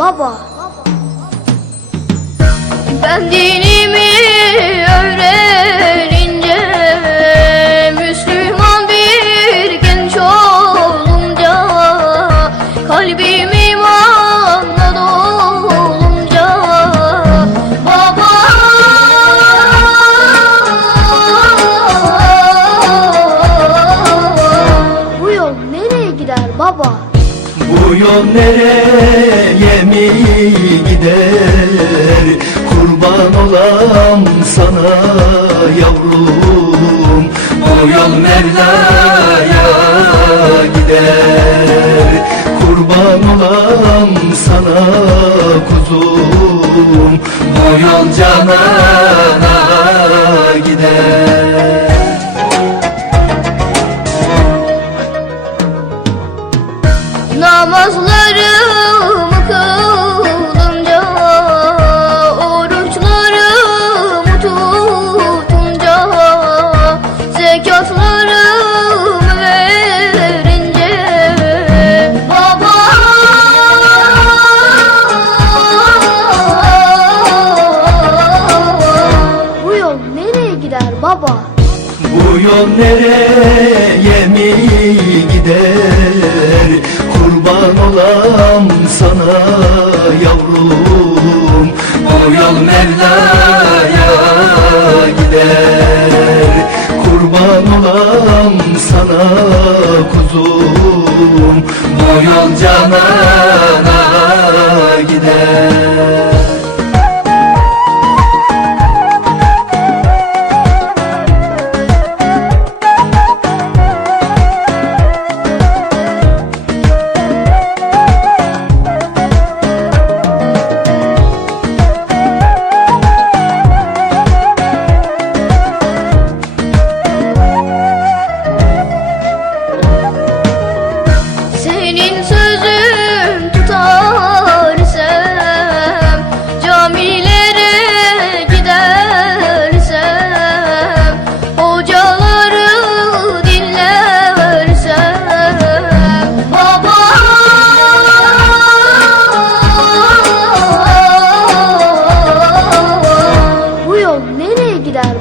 baba? Ben dinimi öğrenince Müslüman bir genç olunca Kalbim Yol nereye mi gider? Kurban olam sana yavrum Bu yol Mevla'ya gider. Kurban olam sana kuzum Bu yol canana gider Namazlarımı kılınca Oruçlarımı tutunca Zekatlarımı verince Baba Bu yol nereye gider baba? Bu yol nereye mi gider Kurban olam sana yavrum Bu yol Mevla'ya gider. Kurban olam sana kuzum. Bu yol canana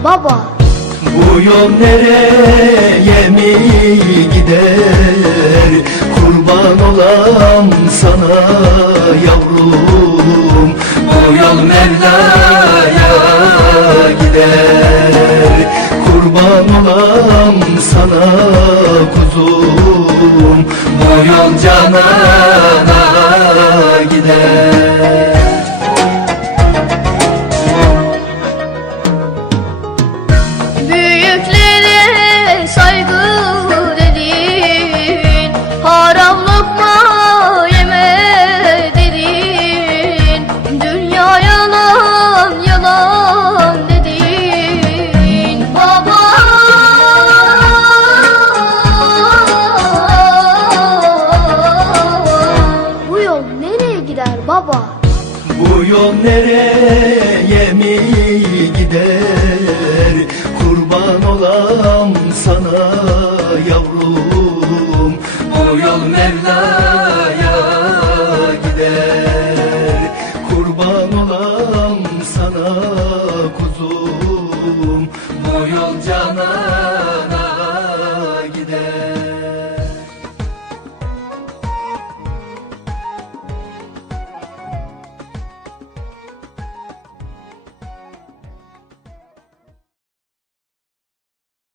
baba? Bu yol nereye mi gider? Kurban olam sana yavrum. Bu yol Mevla'ya gider. Kurban olam sana kuzum. Bu yol canana gider baba. Bu yol nereye mi gider? Kurban olam sana yavrum. Bu yol Mevla'ya gider. Kurban olam sana kuzum. Bu yol cana